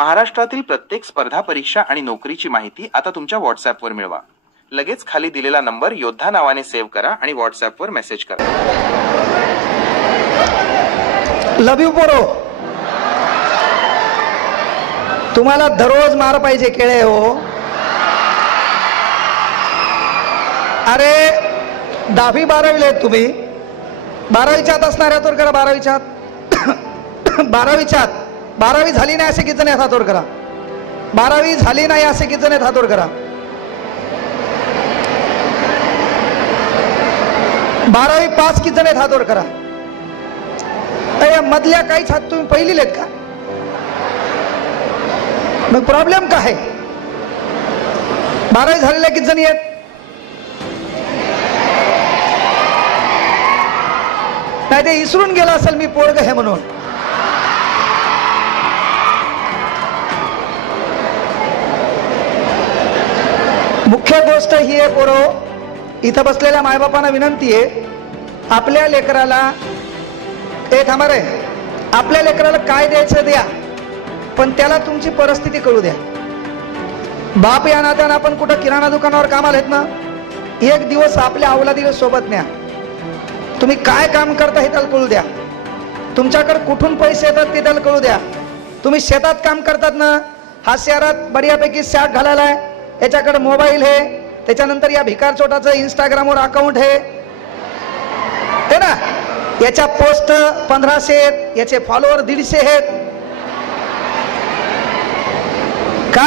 महाराष्ट्रातील प्रत्येक स्पर्धा परीक्षा आणि नोकरीची माहिती आता तुमच्या व्हॉट्सअपवर मिळवा. लगेच खाली दिलेला नंबर योद्धा नावाने सेव्ह करा आणि व्हॉट्सअपवर मेसेज करा. लव यू पोरो. तुम्हाला दररोज मार पाहिजे केळे हो. अरे 10वी 12वीला आहेत तुम्ही. 12वीच्या आत असणाऱ्या तर करा. 12वीच्या आत 12वीच्या आत 12वी झाली नाही असे किती जण आहेत हातवर करा. 12वी झाली नाही असे किती जण आहेत हातवर करा. 12वी पास किती जण आहेत हातवर करा. या मधल्या काहीच हात तुम्ही पहिलीले आहेत का. मग प्रॉब्लेम काय आहे. 12वी झालेल्या किती जणी आहेत. नाही ते इसरून गेला असेल मी पोरग हे म्हणून. मुख्य गोष्ट ही आहे पोरो, इथं बसलेल्या मायबापांना विनंती आहे, आपल्या लेकराला थांबा रे, आपल्या लेकराला काय द्यायचं द्या, पण त्याला तुमची परिस्थिती कळू द्या. बाप या नात्यानं आपण कुठं किराणा दुकानावर कामाला आहेत ना, एक दिवस आपल्या अवलादीला सोबत न्या. तुम्ही काय काम करता हे त्याला कळू द्या. तुमच्याकडे कुठून पैसे येतात ते त्याला कळू द्या. तुम्ही शेतात काम करतात ना, हा शहरात बढियापैकी शर्ट घालायला आहे, याच्याकडे मोबाईल आहे, त्याच्यानंतर या भिकार चोटाचं इंस्टाग्रामवर अकाउंट आहे ना, याच्या पोस्ट 1500 आहेत, याचे फॉलोअर 150 आहेत. का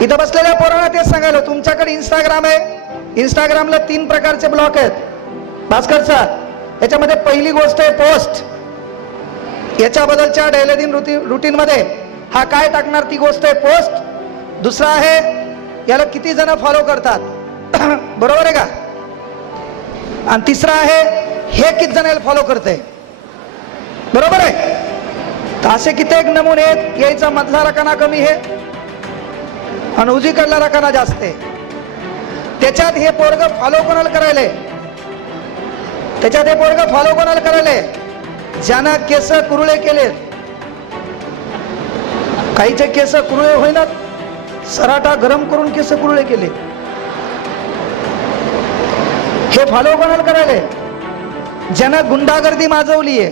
इथं बसलेल्या पोरांना तेच सांगायला, तुमच्याकडे इंस्टाग्राम आहे, इंस्टाग्रामला 3 प्रकारचे ब्लॉक आहेत भास्कर सर. याच्यामध्ये पहिली गोष्ट आहे पोस्ट, याच्याबद्दलच्या दैनंदिन रुटीन मध्ये हा काय टाकणार ती गोष्ट आहे पोस्ट. दुसरा आहे याला किती जण फॉलो करतात बरोबर आहे का. आणि तिसरा आहे हे किती जण याला फॉलो करते बरोबर आहे. तर असे कित्येक नमुने आहेत. याचा मधला रकाना कमी आहे आणि उजवीकडला रकाना जास्त आहे. त्याच्यात हे पोरग फॉलो कोणाला करायले, त्याच्यात हे पोरग फॉलो कोणाला करायले, ज्यानं केस कुरुळे केले. काहीचे केस कुरुळे होईनात, सराटा गरम करून केस कुरुळे केले. हे फॉलो कोणाला करायले, ज्यानं गुंडागर्दी माजवली आहे.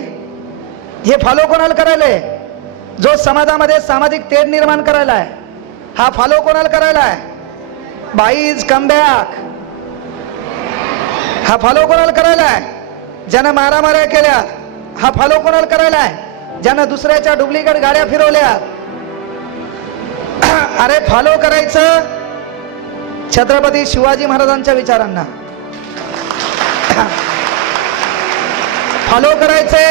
हे फॉलो कोणाला करायले, जो समाजामध्ये सामाजिक तेढ निर्माण करायला आहे. हा फॉलो कोणाला करायला आहे, बाईज कमबॅक. हा फॉलो कोणाला करायला आहे, ज्यानं मारामाऱ्या केल्या. हा फॉलो कोणाला करायला आहे, ज्यानं दुसऱ्याच्या डुप्लिकेट गाड्या फिरवल्या. अरे फॉलो करायचं छत्रपती शिवाजी महाराजांच्या विचारांना, फॉलो करायचे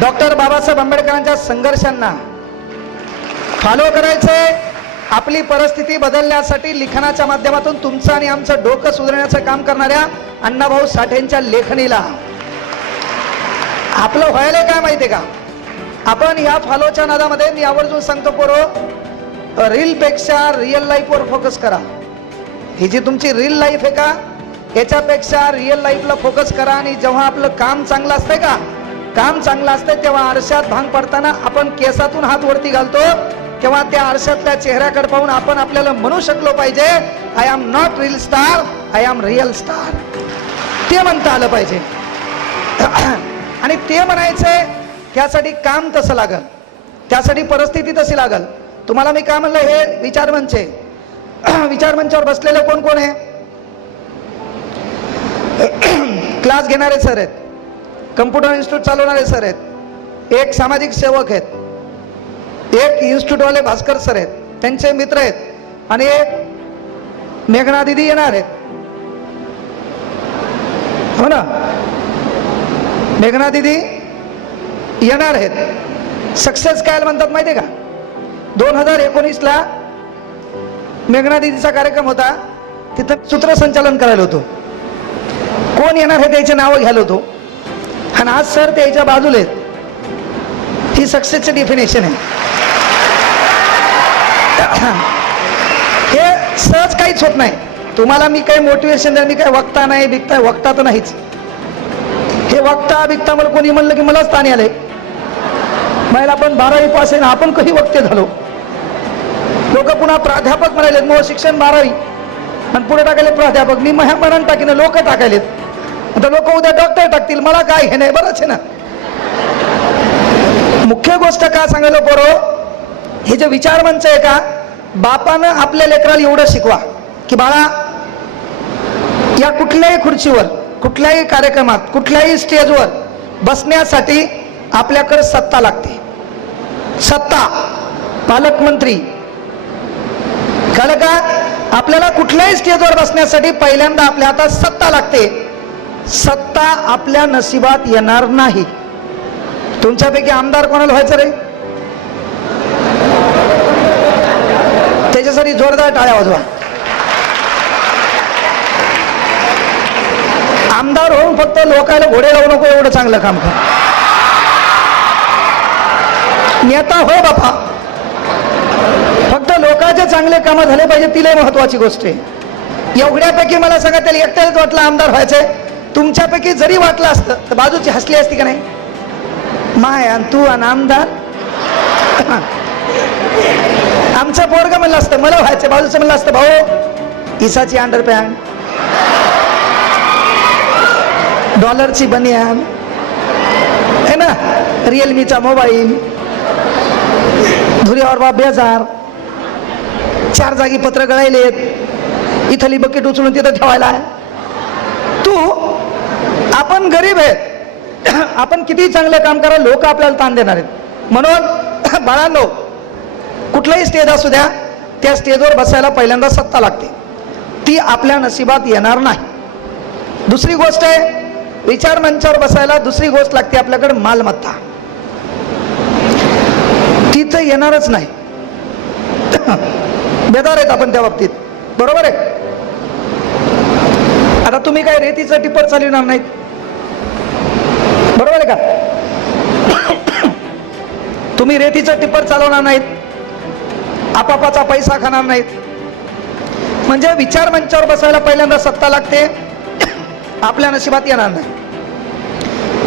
डॉक्टर बाबासाहेब आंबेडकरांच्या संघर्षांना, फॉलो करायचे आपली परिस्थिती बदलण्यासाठी लिखाणाच्या माध्यमातून तुमचं आणि आमचं डोकं सुधारण्याचं काम करणाऱ्या अण्णाभाऊ साठेंच्या लेखणीला. आपलं व्हायला काय माहितीये का, आपण ह्या फॉलोच्या नादामध्ये मी आवर्जून सांगतो पोरो, रील पेक्षा रिअल लाईफ वर फोकस करा. ही जी तुमची रील लाईफ आहे का, याच्यापेक्षा रिअल लाईफला फोकस करा. आणि जेव्हा आपलं काम चांगलं असतंय का, काम चांगलं असतंय तेव्हा आरशात भांग पडताना आपण केसातून हात वरती घालतो, तेव्हा त्या आरशातल्या चेहऱ्याकडे पाहून आपण आपल्याला म्हणू शकलो पाहिजे, I am not reel star, I am real star. ते म्हणता आलं पाहिजे. आणि ते म्हणायचंय त्यासाठी काम तसं लागल, त्यासाठी परिस्थिती तशी लागल. तुम्हाला मी काय म्हणलं, हे विचारमंच आहे. विचारमंचावर बसलेले कोण कोण आहे, क्लास घेणारे सर आहेत, कम्प्युटर इन्स्टिट्यूट चालवणारे सर आहेत, एक सामाजिक सेवक आहेत, एक इन्स्टिट्यूट वाले भास्कर सर आहेत, त्यांचे मित्र आहेत, आणि एक मेघना दिदी येणार आहेत. हो ना, मेघना दिदी येणार आहेत. सक्सेस काय म्हणतात माहिती आहे का, 2019ला मेघना दिदीचा कार्यक्रम होता, तिथं सूत्रसंचालन करायला होतो. कोण येणार हे त्याचे नावं घ्यायला होतो, आणि आज सर त्याच्या बाजूला आहेत. ही सक्सेसची डेफिनेशन आहे. हे सहज काहीच होत नाही. तुम्हाला मी काही मोटिवेशन द्या, मी काय वक्ता नाही, बिकता वक्ता तर नाहीच. हे वक्ता बिकता मला कोणी म्हणलं की मलाच ताणी आले. मला आपण 12वी पास आहे ना, आपण कधी वक्ते झालो. लोक पुन्हा प्राध्यापक म्हणाले, मग शिक्षण 12वी आणि पुढे टाकायले प्राध्यापक. मी म्हणून टाकीन, लोक टाकायलेत. आता लोक उद्या डॉक्टर टाकतील, मला काय हे नाही, बरंच आहे ना. मुख्य गोष्ट का सांगायला पोरो, हे जे विचार मंच आहे का, बापानं आपल्या लेकराला एवढं शिकवा की बाळा, या कुठल्याही खुर्चीवर, कुठल्याही कार्यक्रमात, कुठल्याही स्टेजवर बसण्यासाठी आपल्याकडे सत्ता लागते. सत्ता, पालकमंत्री, कळलं का? आपल्याला कुठल्याही स्टेजवर बसण्यासाठी पहिल्यांदा आपल्या हातात सत्ता लागते. सत्ता आपल्या नशिबात येणार नाही. तुमच्यापैकी आमदार कोणाला व्हायचं रे? त्याच्यासाठी जोरदार टाळ्या वाजवा. आमदार होऊन फक्त लोकांना घोडे लावू नको, एवढं चांगलं काम कर. नेता हो बापा, फक्त लोकांचे चांगले कामं झाले पाहिजे, तिला महत्वाची गोष्ट आहे. एवढ्यापैकी मला सांगा, त्याला एकट्याच वाटलं आमदार व्हायचंय. तुमच्यापैकी जरी वाटलं असतं तर बाजूची हसली असती का नाही? माय आणि तू आणि आमदार. आमचं पोरग म्हणलं असतं मला व्हायचं, बाजूचं म्हणलं असतं भाऊ इसाची अंडरपॅन्ट, डॉलरची बनियान है ना, रिअलमीचा मोबाईल, धुऱ्यावर बा बेजार, 4 जागी पत्र गळायलेत, इथली बकेट उचलून तिथं ठेवायला. तू, आपण गरीब आहे, आपण किती चांगलं काम करा, लोक आपल्याला ताण देणार आहेत. म्हणून बाळांनो, कुठलाही स्टेज असू द्या, त्या स्टेजवर बसायला पहिल्यांदा सत्ता लागते. ती आपल्या नशिबात येणार नाही. दुसरी गोष्ट आहे, विचार मंचावर बसायला दुसरी गोष्ट लागते आपल्याकडे, मालमत्ता. ती तर येणारच नाही. बेदार आहेत आपण त्या बाबतीत, बरोबर आहे. आता तुम्ही काय रेतीचं टिप्पर चालवणार नाहीत, बरोबर आहे का? तुम्ही रेतीचं टिप्पर चालवणार नाहीत, आपापाचा पैसा खाणार नाहीत. म्हणजे विचार मंचावर बसायला पहिल्यांदा सत्ता लागते, आपल्या नशिबात येणार नाही.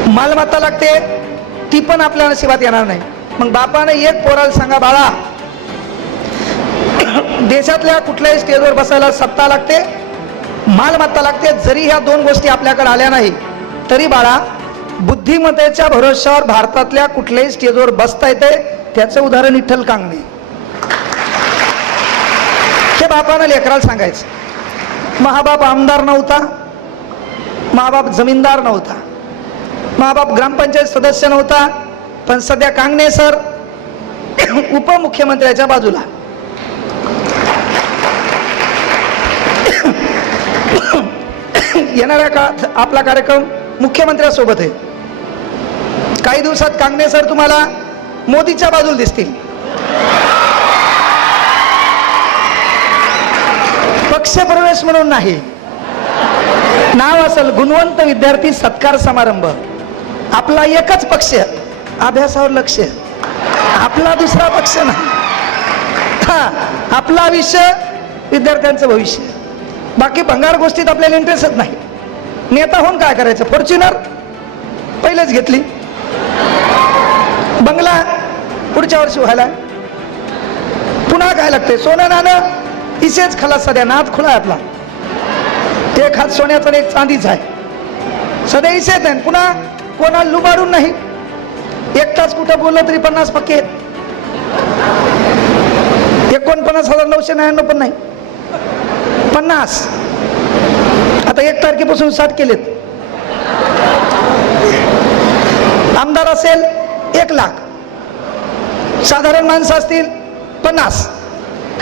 मालमत्ता लागते, ती पण आपल्या नशिबात येणार नाही. मग बापाने एक पोराला सांगा, बाळा देशातल्या कुठल्याही स्टेजवर बसायला सत्ता लागते, मालमत्ता लागते. जरी ह्या 2 गोष्टी आपल्याकडे आल्या नाही तरी बाळा, बुद्धिमत्तेच्या भरोश्यावर भारतातल्या कुठल्याही स्टेजवर बसता येते. त्याचं उदाहरण विठ्ठल कांगणे. हे बापानं लेकराला सांगायचं. महाबाप आमदार नव्हता, महाबाप जमीनदार नव्हता, महाबाप ग्रामपंचायत सदस्य नव्हता, पण सध्या कांगणे सर उपमुख्यमंत्र्याच्या बाजूला. येणाऱ्या काळात आपला कार्यक्रम मुख्यमंत्र्यासोबत आहे. काही दिवसात कांगणे सर तुम्हाला मोदीच्या बाजूला दिसतील. पक्षप्रवेश म्हणून नाही, नाव असेल गुणवंत विद्यार्थी सत्कार समारंभ. आपला एकच पक्ष, अभ्यासावर लक्ष, आपला दुसरा पक्ष नाही. आपला विषय विद्यार्थ्यांचं भविष्य. बाकी भंगार गोष्टीत आपल्याला इंटरेस्टच नाही. नेता होऊन काय करायचं? फॉर्च्युनर पहिलेच घेतली, बंगला पुढच्या वर्षी व्हायला, पुन्हा काय लागतंय? सोनं नाणं इसेच खलास. सध्या नाद खुला आहे आपला. एक हात सोन्याचा एक चांदीचा आहे, सध्या इसेच आहे. पुन्हा कोणाला लुबाडून नाही. एकटाच कुठं बोललं तरी 50 पक्के आहेत. 49,999 पण नाही, 50. आता 1 तारखेपासून 60 केलेत. आमदार असेल 1 लाख, साधारण माणसं असतील 50.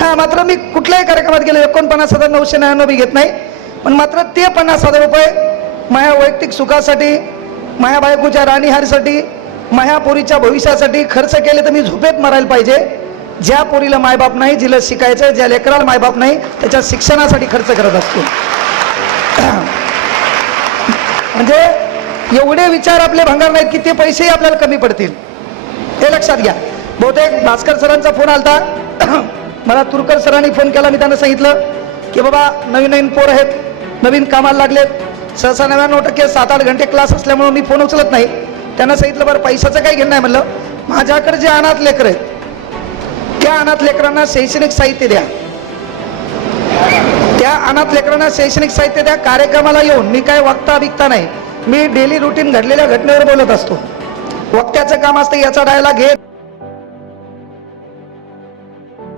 हा, मात्र मी कुठल्याही कार्यक्रमात गेलो 49,999 बी घेत नाही. पण मात्र ते 50,000 रुपये माझ्या वैयक्तिक सुखासाठी, माझ्या बायकोच्या राणीहारीसाठी, माझ्या पोरीच्या भविष्यासाठी खर्च केले तर मी झोपेत मरायला पाहिजे. ज्या पोरीला मायबाप नाही, जिला शिकायचं, ज्या लेकराला मायबाप नाही, त्याच्या शिक्षणासाठी खर्च करत असतो. म्हणजे एवढे विचार आपले भंगार नाहीत की ते पैसेही आपल्याला कमी पडतील, हे लक्षात घ्या. बहुतेक भास्कर सरांचा फोन आलता मला. तुरकर सरांनी फोन केला. मी त्यांना सांगितलं की बाबा नवीन नवीन पोर आहेत, नवीन कामाला लागलेत. सहसा 99% 7-8 घंटे क्लास असल्यामुळे मी फोन उचलत नाही. त्यांना सांगितलं बरं पैशाचं काही घेणं नाही. म्हणलं माझ्याकडे जे अनाथ लेकर आहेत त्या अनाथ लेकरांना शैक्षणिक साहित्य द्या, त्या अनाथ लेकरांना शैक्षणिक साहित्य द्या. कार्यक्रमाला येऊन मी काय वक्ता बिकता नाही, मी डेली रुटीन घडलेल्या घटनेवर बोलत असतो. वक्त्याचं काम असतं याचा डायलॉग घे.